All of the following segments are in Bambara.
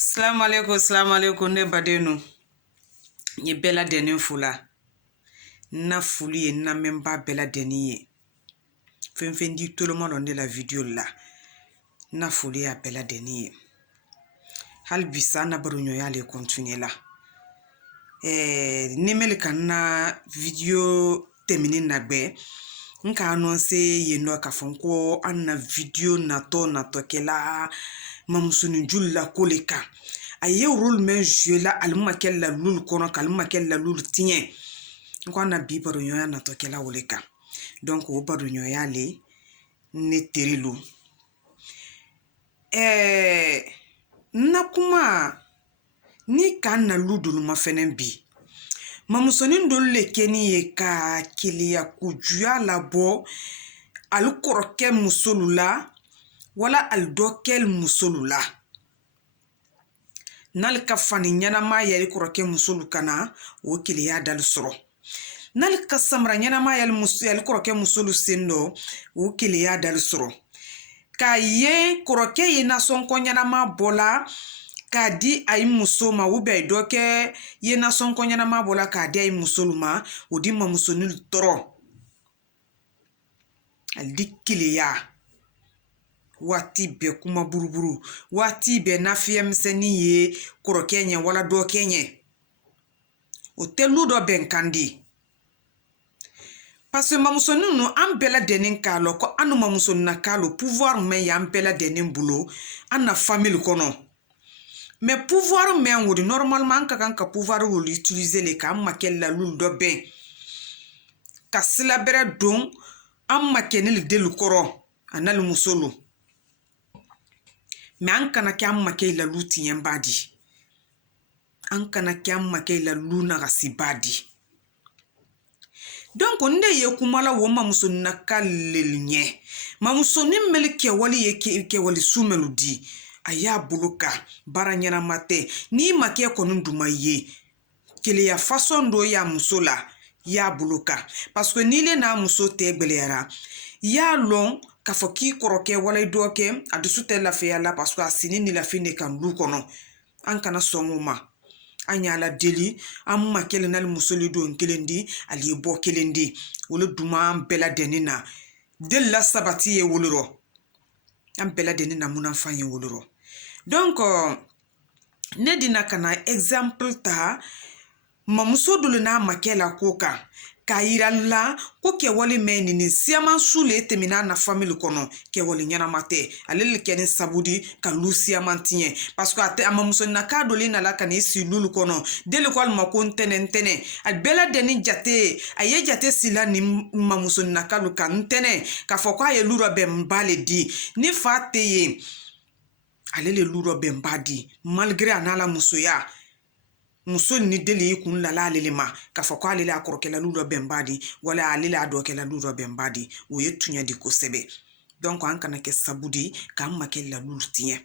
Salam alaikum ne badenu. Nye bela deni fula. Na fuli ye na memba bela deni ye. Fendi tout le monde de la vidéo là. Na fuli ya bela deni ye. Hal bisa na barunyo ya le continuer là. Nimel kan na video terminer na gbe. Nka annonce ye no ka fonko anna video nato kela mamusuni julla koleka. Aye rôle men jouer la alma kel la lul kono kalma kel la lul tien. Nko na bi barunyo ya nato kela woleka. Donc o barunyo ya le ne terilu. Nakuma ni kan na ludulu mafenen bi. Mamusonin dolle keni ye ka kilia kujuya labo al koroke musolula wala al dokel musolula. Nal ka fani nyana ma yali koroke musolu kana o kilia dal soro. Nal ka samra nyana ma yali koroke musolu sendo o kilia dal soro. Ka ye koroke ye na sonko nyana ma bola ka di ay muso ma ube ay doke ye na sonko nyana ma bola ka di ay musolu ma o di ma musonil toro al di kilia wati be kuma buruburu wati be na fiyemseni ye koroke nye wala doke nye o te ludo ben kandi parce que mamusonu no an bela denin kalo ko anu mamusonu na kalo pouvoir men ya an bela denin bulo an na famille kono. Mais pouvoir men wodi normalement ka pouvoir wol utiliser le ka makel la lul do ben ka silabere don am makenil delu koro anal musolo mais an kana ki am makel la luti yembadi an kana ki am makel la luna gasibadi. Donc on ye kumala wo mamusoni na kalelnye mamusoni melke wali ye ke wali sumeludi aya buluka baranyana mate ni make konun duma ye kele ya façon do ya musola ya buluka parce que ni le na muso te gbelera ya long ka foki koroke wala doke adusute la fe la parce que asini ni la fine kan lu kono an kana somuma anya la deli amma kelen nal musoli do kelendi ali bo kelendi wala duma bela denina del la sabati ye woloro am bela denina munan fanye woloro. Donc ne dina kana exemple ta mamuso dole na makela koka ka iralla ko ke wali meni ni siama sule temina na famille kono ke wali nyana mate alele keni sabudi ka lucia mantien parce que ate amamuso na ka dole na la kana isi lulu kono dele ko alma ko ntene al bela deni jate aye jate sila ni mamuso na ka lu kan ntene ka foko aye luro be mbale di ni fateye alele luro be mbadi malgré anala musoya muso ni deli kun lala alele ma ka foko alele akorokela ludo bembadi wala alele adokela ludo bembadi o yetunya di kosebe. Donc an kana ke sabudi ka makela lultien.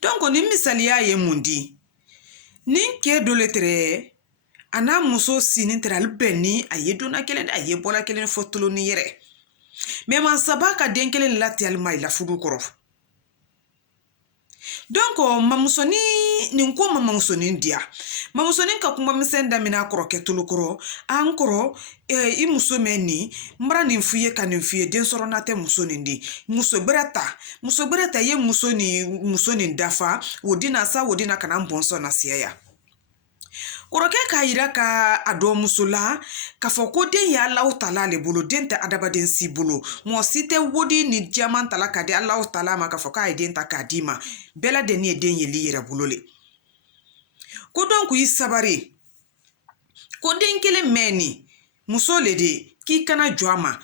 Donc ni misali ya ye mundi ninke doletre ana muso sinintra albeni ayedona kelen aye bola kelen fotolo ni yere mais man sabaka denkele lati alma ila fudu korof. Donc mamusoni ninko mamusoni ndia mamusoni ka kuma misenda mina koroke tulukoro ankoro i muso meni mbra ninfuye ka ninfuye den soro nate musoni ndi muso berata ye musoni dafa wodina sa wodina kana mbonso na siya koroke ka ira ka ado musula ka foko den ya Allah taala le bolo den ta adaba den si bolo mo site wodi ni diamant tala ka de Allah taala ma ka foka ay den ta kadima bela den ye den ye liyera bulole ko donc yi sabari ko den kele meni musole de ki kana joama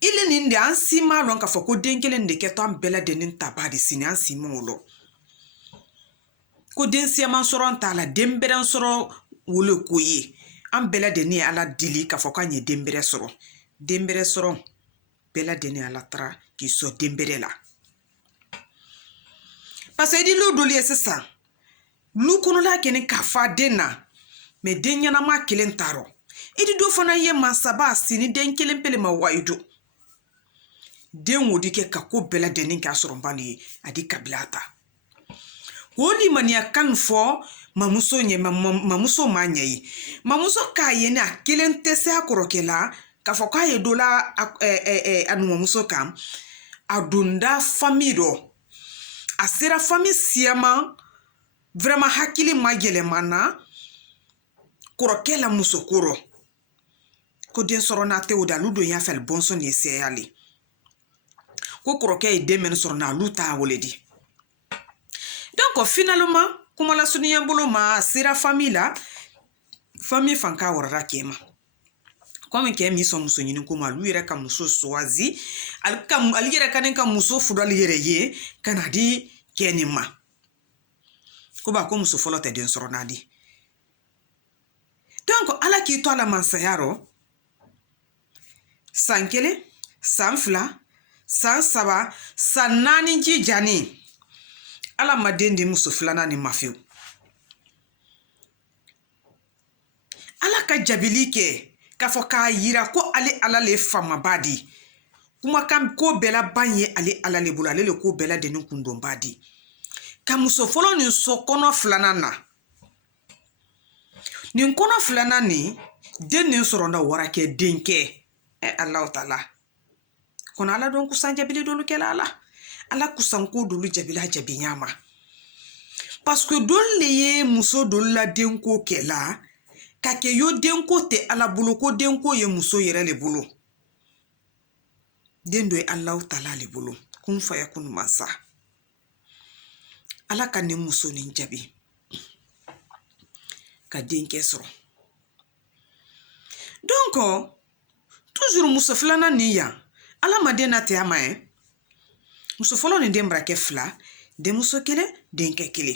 ile ni ndi ansi ma lon ka foko den kele de keto am bela den tabadi sini ansi molo ko den siaman soron tala demberen soro wole koye am bela deni ala dili ka foka nye dembere soro bela deni ala tra ki so dembere la parce que di lo doli esesa lu kono la keni ka fa dena me denyana ma kelen taro idi do fana ye masaba sini den kelen pele ma waido den wodi ke ka ko bela deni ka soro bali adi kabilata ko limaniya kan fo mamuso nye mamuso manyai mamuso ka ye na kelen tese akorokela ka fo ka ye dola anu mamuso kam adunda famille asera famille siama vraiment hakili magele mana korokela muso koro ko den soro na te oda ludo ya fel bonso ni seyali ko koroke e demen soro na luta woledi donc finalement kuma la suniya bolo ma sera famille fanka warra kema comme ke mi so muso nyini kuma lu yere ka muso soazi al yere kanen ka muso fudal yere ye kanadi kenima ko ba ko muso folo te den soro nadi donc ala ki to ala mansayaro sankele sanfla san saba san nani ji jani ala madendi muso filana ni mafiu ala ka jabili ke ka fo ka yira ko ale ala le fama badi kuma kam ko bela banye ale ala le bula le ko bela de nkundon badi ka muso folo ni so kono filana na ni kono filana ni den ni soronda warake denke Allah taala kono ala don kusan jabili dolu kela ala kusan ko dolu jabila jabi nyama parce que dolle ye muso dolu la denko kela ka ke yo denko te ala bulu ko denko ye muso yere le bulu den do Allah taala le bulu kun fa yakun masa ala ka ne muso ni jabi ka denke soro donc toujours muso filana ni ya ala madena te ama muso folo ni den brake fla de muso kele denke kele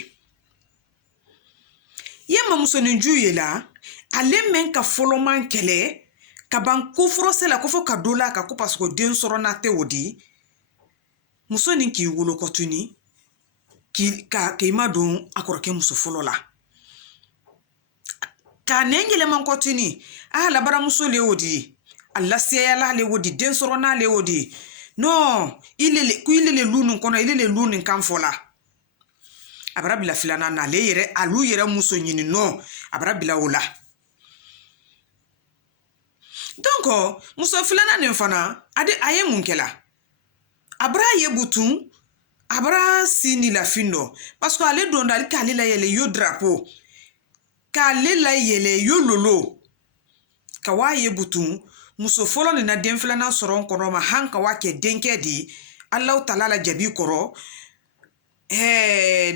ye ma muso ni juye la ale men ka folo man kele ka ban ko frose la ko fo ka dola ka ko parce que den soro na te wodi muso ni ki wolo ko tuni ki ka ke ma don akoroke muso folo la ka nengele man ko tuni la bara muso le wodi Allah siya la le wodi den soro na le wodi non ilele lunu kono ilele lunu kan fola abara bila filana na le yere alu yere muso nyini no abara bila ola donc muso filana ne fana ade aye munkela abara ye butun abara sini la findo parce que ale donda ali kale la yele yo drapeau kale la yele yo lolo kawaye butun muso folo ni na den filana soron kono ma hanka wake denke di Allah taala la jabi koro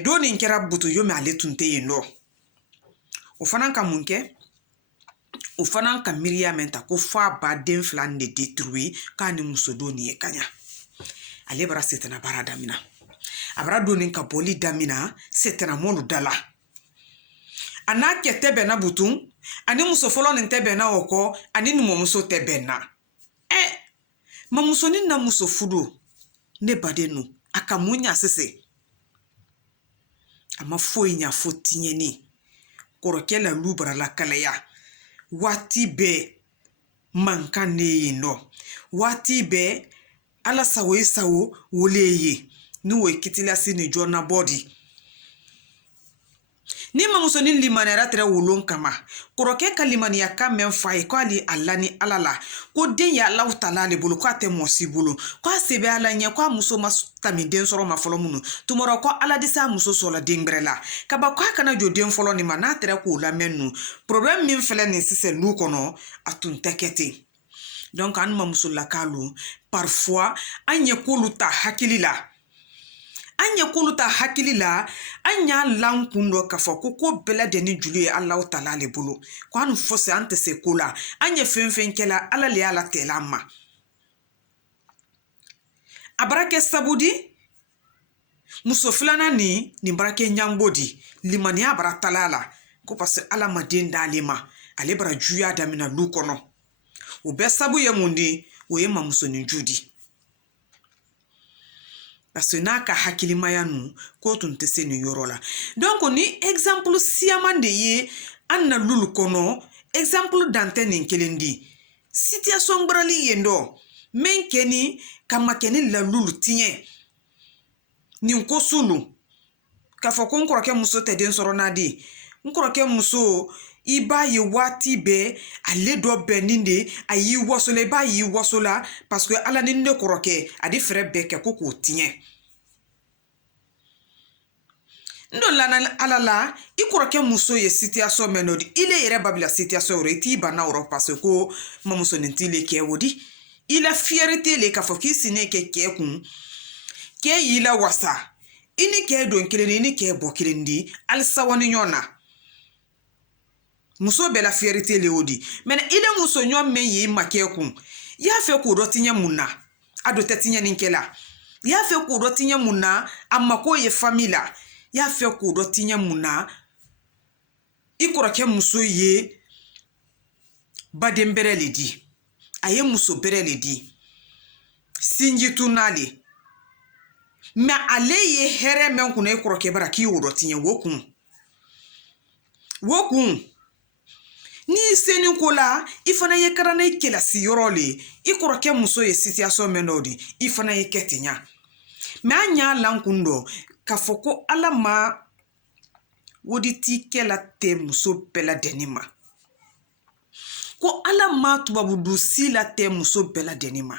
doni nkera butu yo me ale tunte yeno o fanan ka munke o fanan ka miriya menta ko fa ba den filan de détruire ka ni muso doni e kanya ale bara setana bara damina abara doni ka boli damina setana molu dala ana ketebe na butun ani muso folo ni tebe na oko ani ni muso tebe na ma muso ni na muso fudu ne badenu akamunya sese ama foi nya fotinye ni korokela lubra la kalaya wati be manka ne no wati be ala sawo sawo woleye ni wo kitila sini jona body ni ma muso ni limanera tere wolon kama koroke kalimani ya kamen faye ko ali alani alala ko den ya Allah taala le bulu ko ate mosi bulu ko sebe ala nya ko muso tami den soro ma folo munu tumoro ko ala disa muso sola dengrela kaba ko kana jo den folo ni mana tere ko la menu problème min fele ni sise lu kono atun tekete donc an ma muso la kalu parfois anye ko luta hakilila anya kuluta hakili la anya lankundo kafo ko bela de ni juli Allah taala le bulu ko anu fose ante se kula anya fenfen kela ala le ala telama abarake sabudi muso filana ni barake nyambodi limani abara talala ko parce ala madenda alima ale bara juya damina lukono o be sabu ye mundi o ye mamuso ni judi parce que n'a ka hakilimaya nu ko tun te se ni yoro la donc ni exemple siamande ye an na lulu kono exemple dante nin kelendi situation brali yendo men keni kama keni la lulu tinye ni ko sulu k'a fɔ ko n kɔrɔkɛ muso tɛ den sɔrɔ n'a de n kɔrɔkɛ muso i b'a ye waati bɛɛ ale dɔ bɛnnen de a y'i wasola i b'a y'i wasola parce que ala ni ne kɔrɔkɛ a de fɛrɛ bɛɛ kɛ ko k'o tiɲɛ ndo lana ala la i kɔrɔkɛ muso ye situation mɛn o di ile yɛrɛ babila situation yɔrɔ i t'i banna yɔrɔ parce que ko mamuso nin t'i le kɛ o di i la fierté le k'a fɔ k'i sinen kɛ kɛ kun kɛ y'i la wasa i ni kɛ don kelen i ni kɛ bɔ kelen di alisa wani ɲɔgɔn na muso bɛɛ la fierté le o di mɛ ile muso ɲɔgɔn mɛn y'i ma kɛ kun i y'a fɛ k'o dɔ tiɲɛ mun na a dɔ tɛ tiɲɛ nin kɛla i y'a fɛ k'o dɔ tiɲɛ mun na a mako ye famille la i y'a fɛ k'o dɔ tiɲɛ mun na i kɔrɔkɛ muso ye baden bɛrɛ le di a ye muso bɛrɛ le di sinji tunna le mɛ ale ye hɛrɛ mɛn kunna i kɔrɔkɛ bara k'i y'o dɔ tiɲɛ wo kun ni seni ko la i fana ye karana i kɛlasi yɔrɔ le i kɔrɔkɛ muso ye situation mɛn dɔ di i fana ye kɛ ten ɲa mɛ an y'a lankun dɔ k'a fɔ ko ala ma woditi kɛla tɛ muso bɛɛ la dɛni ma ko ala ma tubabu du si la tɛ muso bɛɛ la dɛni ma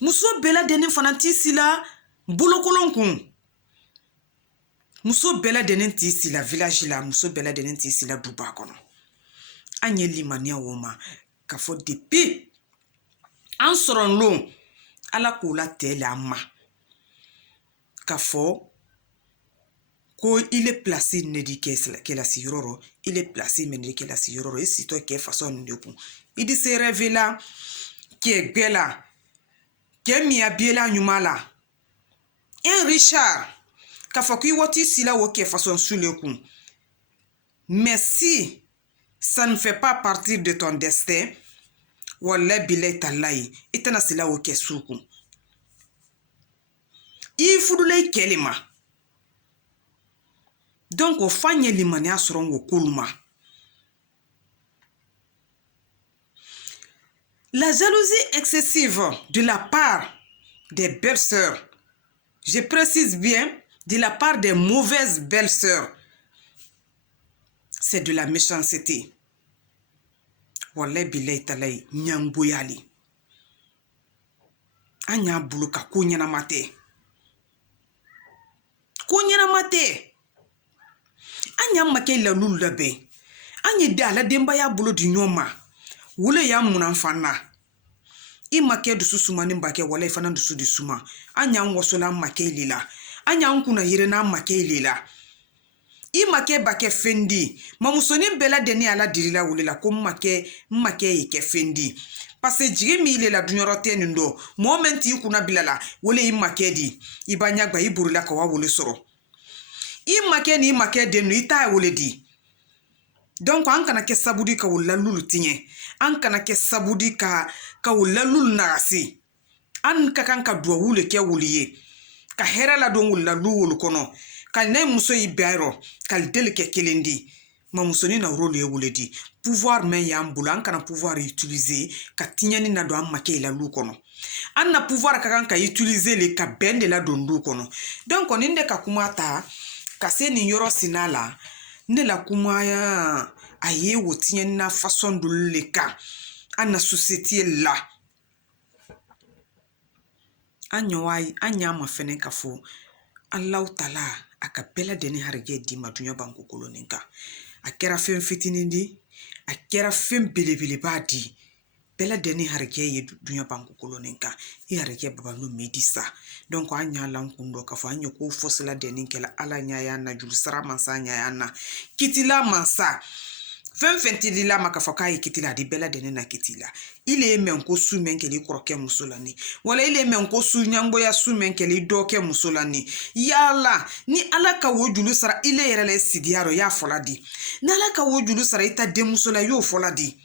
muso bɛɛ la dɛni fana t'i si la bolokolon kun muso bɛɛ la dɛni t'i si la village la muso bɛɛ la dɛni t'i si la duba kɔnɔ an ye limaniya o ma k'a fɔ depuis an sɔrɔ lon ala k'o la tɛ la an ma k'a fɔ ko il est placé ne di kɛlasi yɔrɔ il est placé ne di kɛlasi yɔrɔ i sitɔ kɛ façon nin de kun i di se rêve la kɛ gbɛ la kɛ miya biela ɲuman la un Richard k'a fɔ k'i wɔti si la o kɛ façon su le kun mais si ça ne fait pas partie de ton destin wallahi billahi tallahi i tɛna si la o kɛ su kun i fudula i kɛ le ma donc o fa ɲɛ limaniya sɔrɔ o kolu ma la jalousie excessive de la part des belles-sœurs, je précise bien, de la part des mauvaises belles-sœurs, c'est de la méchanceté. Wallahi billahi talahi nyamboyali. Anya buluka ko ɲɛnama tɛ. Ko ɲɛnama tɛ. An y'an makɛ lalulu labɛn an ye da ala denbaya bolo di ɲɔgɔn ma wolo y'an munan fanna i makɛ dusu sumani bakɛ wala i fana dusu di suma an y'an wasola an makɛ le la an y'an kunna yirena an makɛ le la i makɛ bakɛ fendi mamusonin bɛɛ la deni ala dirila wolo la ko makɛ ye kɛ fendi parce que jigi mi le la dunyɔrɔ tɛ nin dɔ mɔgɔ min t'i kunna bila la wolo i makɛ di i ba ɲagba i burula ka wa wolo sɔrɔ i makɛ ni i makɛ den no i t'a wole di donc an kana kɛ sabudi ka o lalulu tiɲɛ an kana kɛ sabudi ka o lalulu nagasi an ka kan ka duwawu le kɛ wuli ye ka hɛrɛ la don lalu wolu kɔnɔ ka ne muso yi bɛyɔrɔ ka deli kɛ kelen di ma musoni na rôle ye wole di pouvoir men y'an bolo an kana pouvoir utiliser ka tiɲɛni na don an makɛ lalu kɔnɔ an na pouvoir ka kan ka utiliser le ka bɛn de la don du kɔnɔ donc nin de ka kuma ta ka se nin yɔrɔ sina la ne la kumaya a ye wo tiɲɛni na façon dolu le kan an na société la an y'a ma fɛnɛ ka fɔ Allahu Taala a ka bɛɛ lajɛlen harijɛ di ma dunya banko kolonin kan a kɛra fɛn fitinin di a kɛra fɛn belebeleba di bɛɛ lajɛlen harijɛ ye dunya banko kolonin kan i harijɛ babalo medi sa donc an y'a lankun dɔ ka fɔ an ye ko fɔsila dɛnin kɛla ala ɲa y'an na juru sara mansa ɲa y'an na kitila mansa fɛn fɛn t'i lila ma k'a fɔ k'a ye kiti la a di bɛɛ lajɛlen na kiti la ile ye mɛn ko su mɛn kɛlɛ i kɔrɔkɛ muso la ni wala ile ye mɛn ko su ɲangoya su mɛn kɛlɛ i dɔgɔkɛ muso la ni yala ni ala ka wo julu sara ile yɛrɛ la i sigiya rɔ y'a fɔla di ni ala ka wo julu sara i ta denmuso la i y'o fɔla di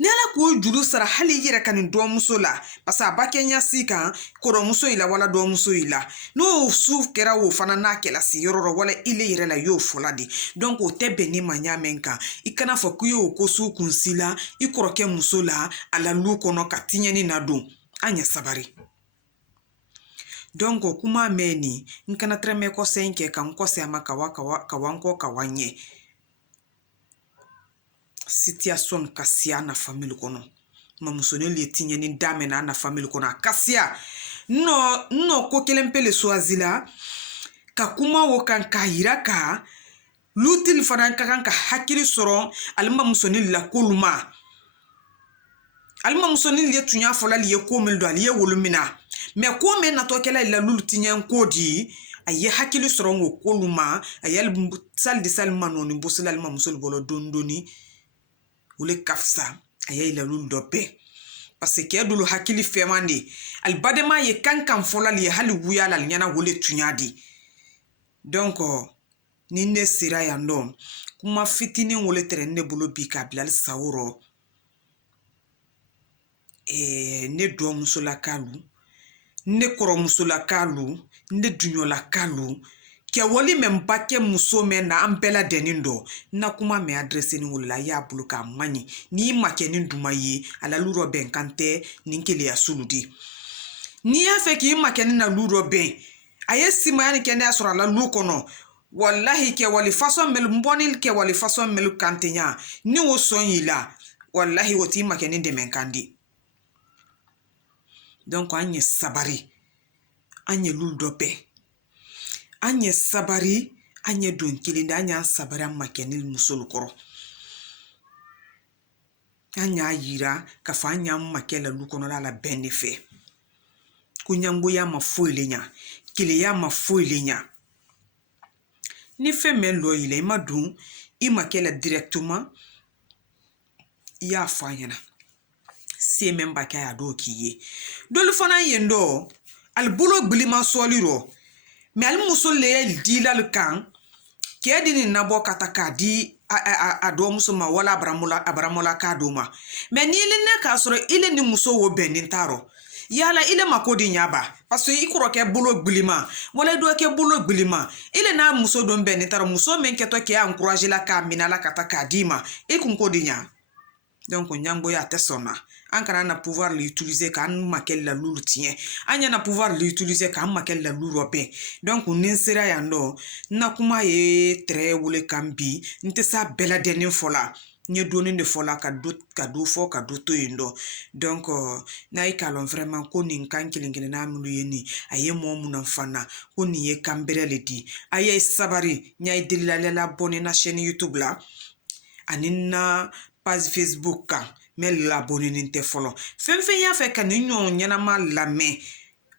ni ala k'o julu sara hali i yɛrɛ ka nin dɔmuso la parce que a ba kɛ ɲasi kan kɔrɔmuso yi la wala dɔmuso yi la n'o su kɛra o fana n'a kɛla si yɔrɔ rɔ wala ile yɛrɛ la i y'o fɔla di donc o tɛ bɛn ni ma ɲa mɛn kan i kana fɔ k'i y'o ko su kunsi la i kɔrɔkɛ muso la a la lu kɔnɔ ka tiɲɛni na don an ɲɛ sabari donc kuma meni nkana treme ko senke kan ko se ama kawanko kawanye situation kasia na famille kono mamusone le tinye ni dame na famille kono kasia no ko kelempele swazila ka kuma wo kan kahira ka lutil fanan kan ka hakili soro alma musone la koluma alma musone le tunya fola le ko mel do aliye wolumina mais ko men na to kela la lultinye nkodi aye hakili soro ngo koluma ayal sal di salma no ni bosala alma musole bolo dondoni wule kafsa aye la lul dope parce que dulu hakili femandi al badema ye kankan fola li hali wuya la nyana wule tunyadi donc ni ne sira ya ndom kuma fitini wule trenne bulu bi kabilal sawro ne do musula kalu ne koro musula kalu ne dunyola kalu ke wali membake muso mena ambela denindo na kuma me adresse ni wala ya buluka mani ni make ni nduma yi ala luro ben kante ninkele ya suludi ni ya fe ki make ni na luro ben ayesi mayani kende asura la lukono wallahi ke wali façon mel mbonil ke wali façon mel kantenya ni wo sonyila wallahi woti make ni de menkandi donc anye sabari anye luldope anye sabari anye don kilinde anya sabari makenil musol koro anya yira ka fa anya makela lukono la benefe kunyambo ya mafoilenya kile ya mafoilenya ni fe melo ile madun I makela directement ya fanyana si memba kaya do kiye dolu fana yendo al bulo blima soliro mais al musul le dilal kan kedini nabo kataka di ado musuma wala abramola kaduma mais ni le ka soro ile ni muso wo benin taro yala ile makodi nyaba parce que ikuro ke bulo blima wala do ke bulo blima ile na muso do benin taro muso men keto ke encourager la ka minala kataka dima e kun kodi nya donc nyambo ya tesona ankara na pouvoir l'utiliser kan makel la lulu tien anya na pouvoir l'utiliser kan makel la lulu robin donc ninsera ya ndo na kuma ye très wule kambi nte sa bela deni fola nye doni de fola ka do fo ka do to yindo donc na ikalon vraiment ko nin kan kilingile na mulu yeni aye mo muna fana ko ni ye kambere le di aye sabari nya idilala la bonne na chaîne YouTube la anina page Facebook kan mel la bonini te folo fenfe ya fe kan nyon nyana ma lame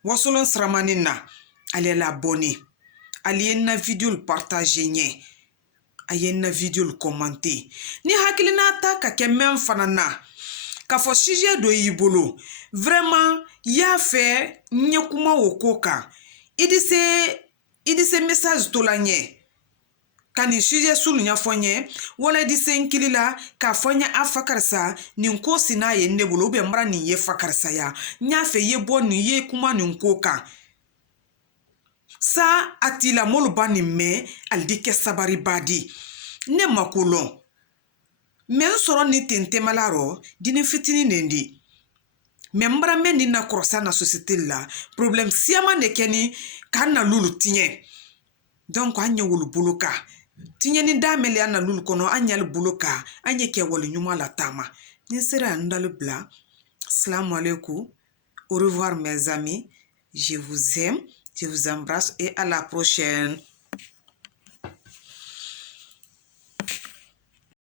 wasolon sramanina ale la boni aliena video partager nye ayena video commenter ni hakilina ta ka ke men fanana ka fo sujet do yibolo vraiment ya fe nyekuma wokoka idise message to la nye kani sujet sulu nya fonye wala di senkilila ka fonya afakarsa ninko sina ye nebulu be mra ni ye fakarsa ya nya fe ye boni ye kuma ninko ka sa atila molu bani me aldike sabari badi ne makulon men soro ni tente malaro dini fitini nendi membra men ni na krosa na société la problème siama ne keni kana lulu tinye donc anya wulu buluka tinye ni damele ana lulu kono anyal buluka anye ke wali nyuma la tama ni sera ndal bla. Assalamu alaikum, au revoir mes amis, je vous aime, je vous embrasse et à la prochaine.